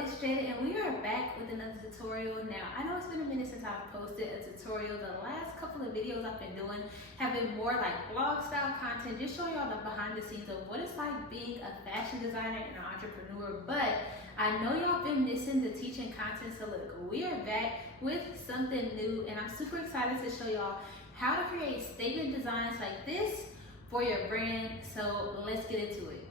it's Jada and we are back with another tutorial. Now, I know it's been a minute since I've posted a tutorial. The last couple of videos I've been doing have been more like vlog style content, just showing y'all the behind the scenes of what it's like being a fashion designer and an entrepreneur. But I know y'all been missing the teaching content, so look, we are back with something new and I'm super excited to show y'all how to create statement designs like this for your brand. So let's get into it.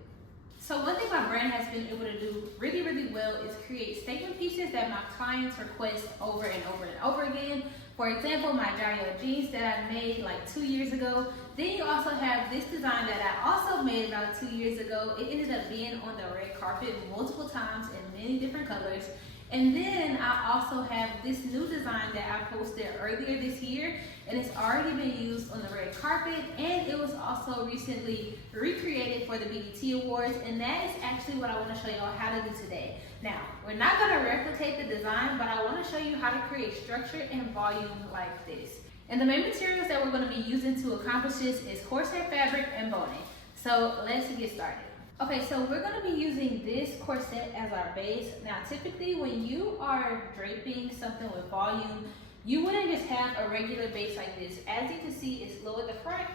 So one thing my brand has been able to do really well is create statement pieces that my clients request over and over again. For example, my Jario jeans that I made like 2 years ago. Then you also have this design that I also made about 2 years ago. It ended up being on the red carpet multiple times in many different colors. And then I also have this new design that I posted earlier this year, and it's already been used on the red carpet, and it was also recently recreated for the BET Awards, and that is actually what I want to show y'all how to do today. Now, we're not going to replicate the design, but I want to show you how to create structure and volume like this. And the main materials that we're going to be using to accomplish this is horsehair fabric and boning. So let's get started. Okay, so we're going to be using this corset as our base. Now, typically when you are draping something with volume, you wouldn't just have a regular base like this. As you can see, it's low at the front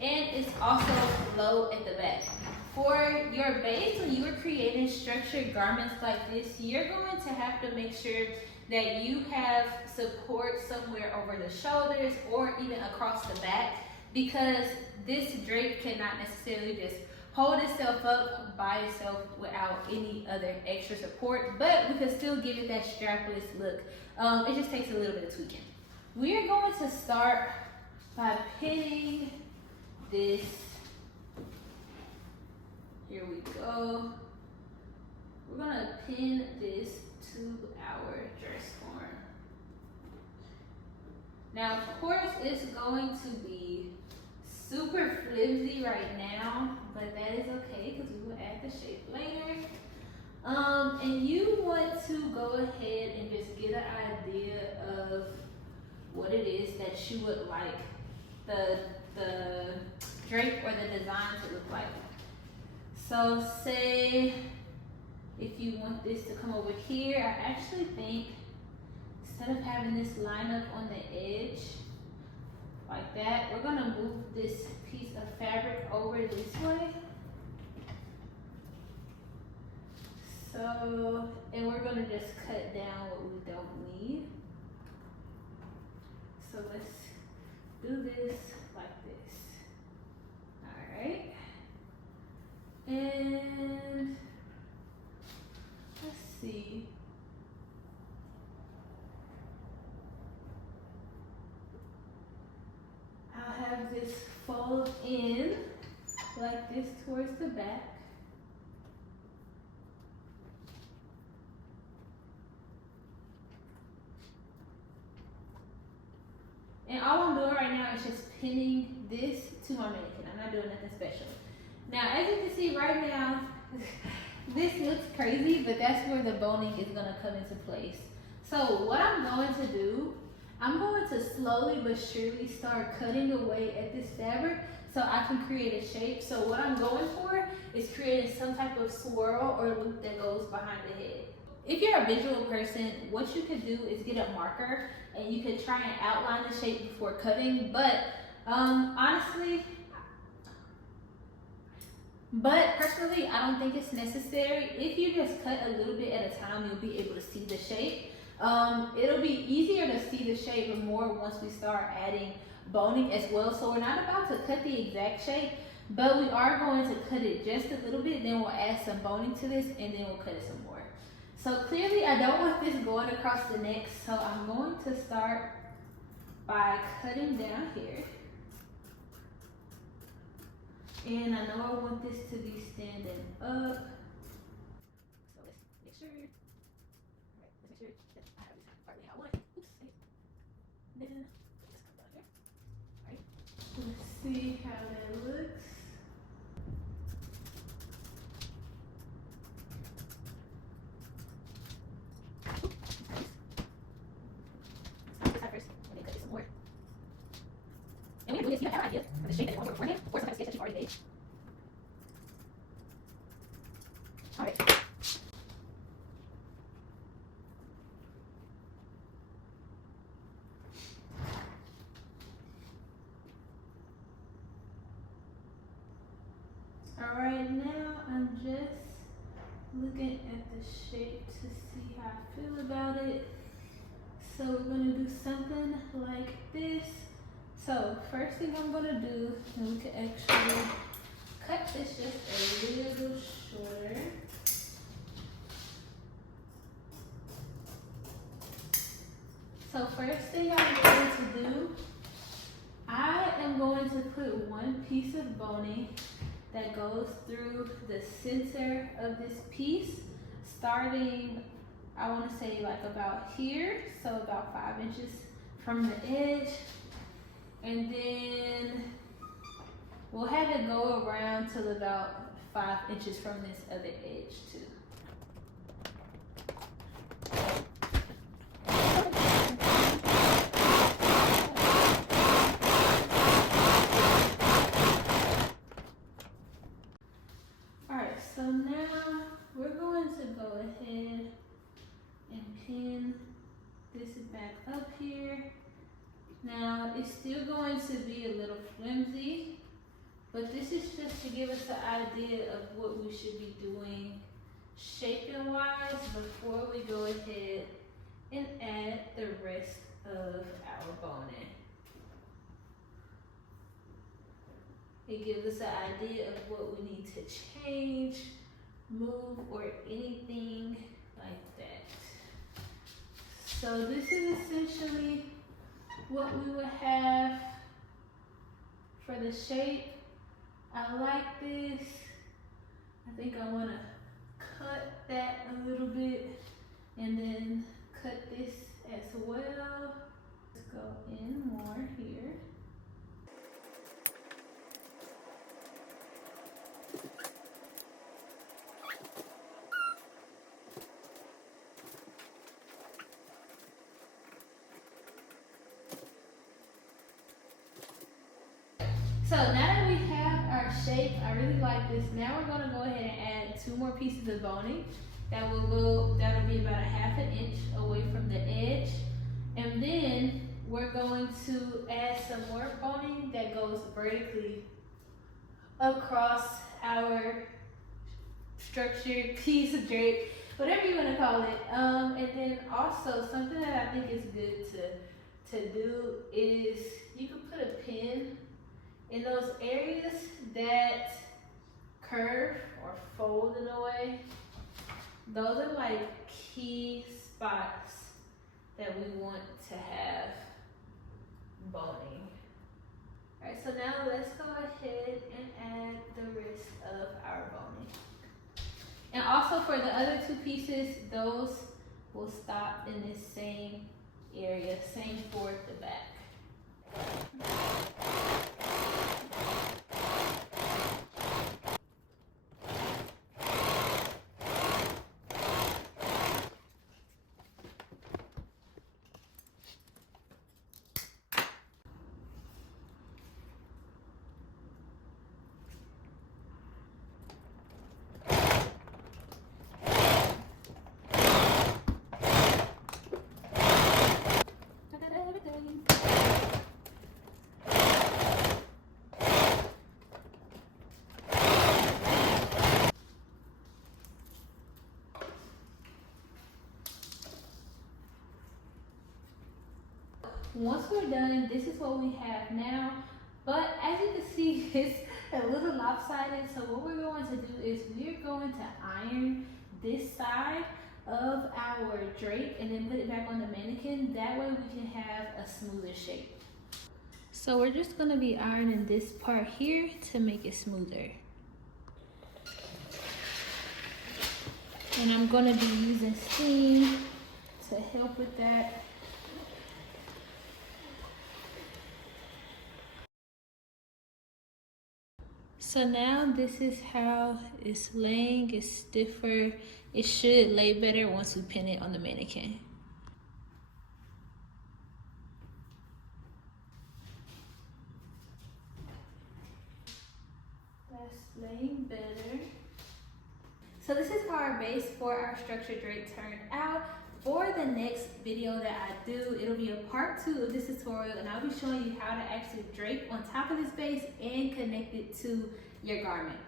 and it's also low at the back. For your base, when you are creating structured garments like this, you're going to have to make sure that you have support somewhere over the shoulders or even across the back, because this drape cannot necessarily just hold itself up by itself without any other extra support, but we can still give it that strapless look. It just takes a little bit of tweaking. We are going to start by pinning this. Here we go. We're gonna pin this to our dress form. Now, of course, it's going to be super flimsy right now, but that is okay because we will add the shape later. And you want to go ahead and just get an idea of what it is that you would like the drape or the design to look like. So say if you want this to come over here, I actually think instead of having this line up on the edge like that, we're gonna move this piece of fabric over this way. So, and we're gonna just cut down what we don't need. So let's do this like this. All right. And let's see. I'll have this fold in like this towards the back. And all I'm doing right now is just pinning this to my mannequin. I'm not doing nothing special. Now, as you can see right now, this looks crazy, but that's where the boning is gonna come into place. So what I'm going to do, I'm going to slowly but surely start cutting away at this fabric so I can create a shape. So what I'm going for is creating some type of swirl or loop that goes behind the head. If you're a visual person, what you could do is get a marker and you could try and outline the shape before cutting, but personally, I don't think it's necessary. If you just cut a little bit at a time, you'll be able to see the shape. It'll be easier to see the shape and more once we start adding boning as well. So we're not about to cut the exact shape, but we are going to cut it just a little bit. Then we'll add some boning to this and then we'll cut it some more. So clearly I don't want this going across the neck. So I'm going to start by cutting down here. And I know I want this to be standing up. So let's make sure. All right, let's make sure that I have this partly how I want it. Oops. Then let's come down here. All right. Let's see how that looks. First, and then cut this some more. And when you're doing this, you have an idea of the shape that you want to work beforehand, or some type of sketch that you've already made. Alright. Alright, now I'm just looking at the shape to see how I feel about it. So we're gonna do something like this. So first thing I'm gonna do, and we can actually cut this just a little shorter. So first thing I'm going to do, I am going to put one piece of boning that goes through the center of this piece, starting, I want to say like about here, so about 5 inches from the edge, and then we'll have it go around till about 5 inches from this other edge too. Alright, so now we're going to go ahead and pin this back up here. Now it's still going to be a little flimsy, but this is just to give us an idea of what we should be doing shaping wise before we go ahead and add the rest of our boning. It gives us an idea of what we need to change, move, or anything like that. So this is essentially what we would have for the shape. I like this. I think I want to cut that a little bit and then cut this as well. Let's go in more here. So now that we have our shape, I really like this. Now we're gonna go ahead and add 2 more pieces of boning. That'll be about a 1/2 inch away from the edge. And then we're going to add some more boning that goes vertically across our structured piece of drape, whatever you wanna call it. And then also something that I think is good to do is you can put a pin in those areas that curve or fold in a way. Those are like key spots that we want to have boning. Alright, so now let's go ahead and add the rest of our boning. And also for the other 2 pieces, those will stop in this same area, same for the back. Once we're done, this is what we have now. But as you can see, it's a little lopsided. So what we're going to do is we're going to iron this side of our drape and then put it back on the mannequin. That way we can have a smoother shape. So we're just going to be ironing this part here to make it smoother. And I'm going to be using steam to help with that. So now this is how it's laying. It's stiffer. It should lay better once we pin it on the mannequin. That's laying better. So this is how our base for our structured drape turned out. For the next video that I do, it'll be a part 2 of this tutorial, and I'll be showing you how to actually drape on top of this base and connect it to your garment.